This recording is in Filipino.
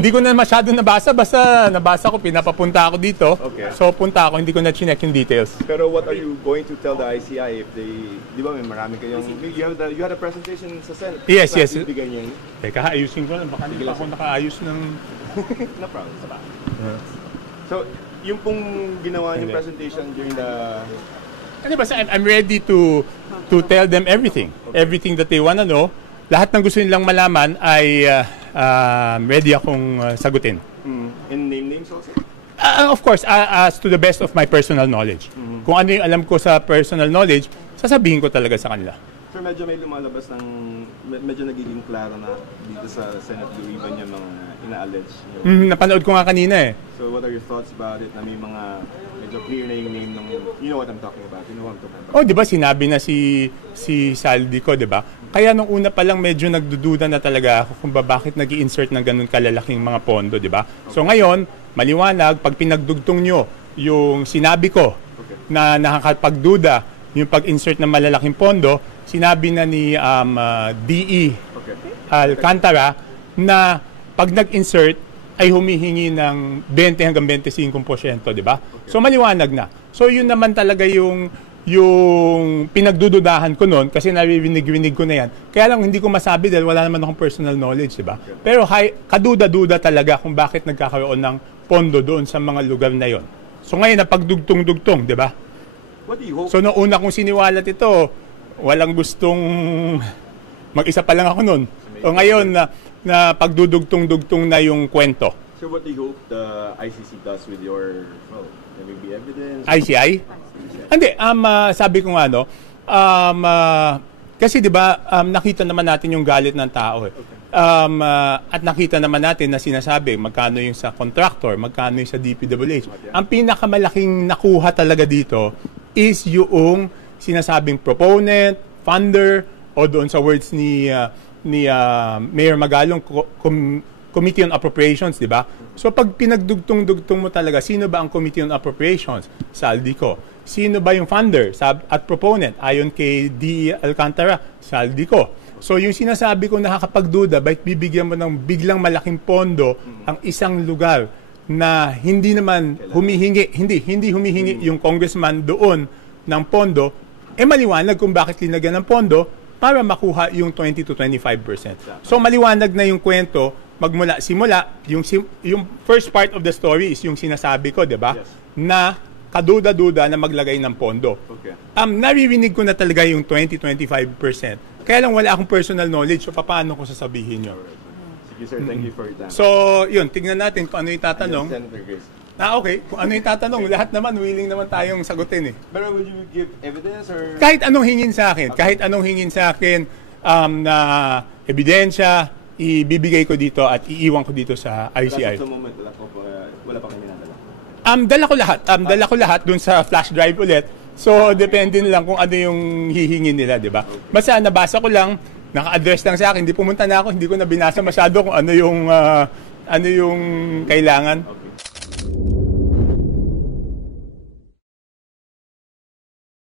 Hindi ko na masyado nabasa, basta nabasa ko, pinapapunta ako dito. Okay. So punta ako, hindi ko na chinek yung details. Pero what are you going to tell the ICI if they, di ba may marami kayong, you had a presentation sa Senate. Yes, yes. Ibigay niyo yun? Teka, ayusin ko lang, baka hindi pa ako nakaayos ng... No problem. So, yung pong ginawa niyong presentation during the... Ano ba, I'm ready to tell them everything. Everything that they wanna know. Lahat ng gusto nilang malaman ay ready akong sagutin. And name names also? Of course, as to the best of my personal knowledge. Kung ano yung alam ko sa personal knowledge, sasabihin ko talaga sa kanila. Sir, medyo may lumalabas ng, medyo nagiging klaro na dito sa Senate Blue Ribbon yung mga ina-allege. Napanood ko nga kanina eh. So what are your thoughts about it na may mga medyo clear na yung name ng, you know what I'm talking about, you know what I'm talking about? Oh, di ba sinabi na si Saldico, di ba? Kaya nung una pa lang medyo nagdududa na talaga ako kung bakit nag-i-insert ng ganun kalalaking mga pondo, di ba? Okay. So ngayon, maliwanag, pag pinagdugtong nyo yung sinabi ko na nakakapagduda, yung pag-insert ng malalaking pondo, sinabi na ni DE Alcantara na pag nag-insert ay humihingi ng 20 hanggang 25%, di ba? So maliwanag na. So yun naman talaga yung pinagdududahan ko noon kasi narinig ko na yan. Kaya lang hindi ko masabi dahil wala naman akong personal knowledge, di ba? Pero kaduda-duda talaga kung bakit nagkakaroon ng pondo doon sa mga lugar na yon. So ngayon napagdugtong-dugtong, di ba? What do you hope? So noong una kong siniwalat ito, walang gustong mag-isa pa lang ako noon. O ngayon na pagdudugtong-dugtong na yung kwento. So what do you hope the ICC does with your, well, there may be evidence? ICI? Hindi, sabi ko nga kasi 'di ba nakita naman natin yung galit ng tao eh. At nakita naman natin na sinasabi magkano yung sa contractor, magkano yung sa DPWH. Ang pinakamalaking nakuha talaga dito is yung sinasabing proponent, funder, o doon sa words ni Mayor Magalong, Committee on Appropriations, di ba? So pag pinagdugtong-dugtong mo talaga, sino ba ang Committee on Appropriations? Saldico. Sino ba yung funder at proponent? Ayon kay D. Alcantara, Saldico. So yung sinasabi ko nakakapagduda, bakit bibigyan mo ng biglang malaking pondo ang isang lugar na hindi naman humihingi, hindi humihingi yung congressman doon ng pondo, maliwanag kung bakit linagyan ng pondo para makuha yung 20 to 25%. So maliwanag na yung kwento, simula, yung first part of the story is yung sinasabi ko, di ba? Yes. Na kaduda-duda na maglagay ng pondo. Okay. Naririnig ko na talaga yung 20-25%. Kaya lang wala akong personal knowledge, so paano ko sasabihin yun? Sige sir, thank you for your time. So, yun, tignan natin kung ano yung tatanong. Senator Grace. Okay. Kung ano yung tatanong, lahat naman, willing naman tayong sagutin eh. Pero will you give evidence or? Kahit anong hingin sa akin, kahit anong hingin sa akin na ebidensya, ibibigay ko dito at iiwan ko dito sa ICI. Sa moment, wala pa kami nadala? Dala ko lahat dun sa flash drive ulit. So, depende na lang kung ano yung hihingin nila, di ba? Basta nabasa ko lang, naka-address lang sa akin, hindi pumunta na ako, hindi ko na binasa masyado kung ano yung kailangan.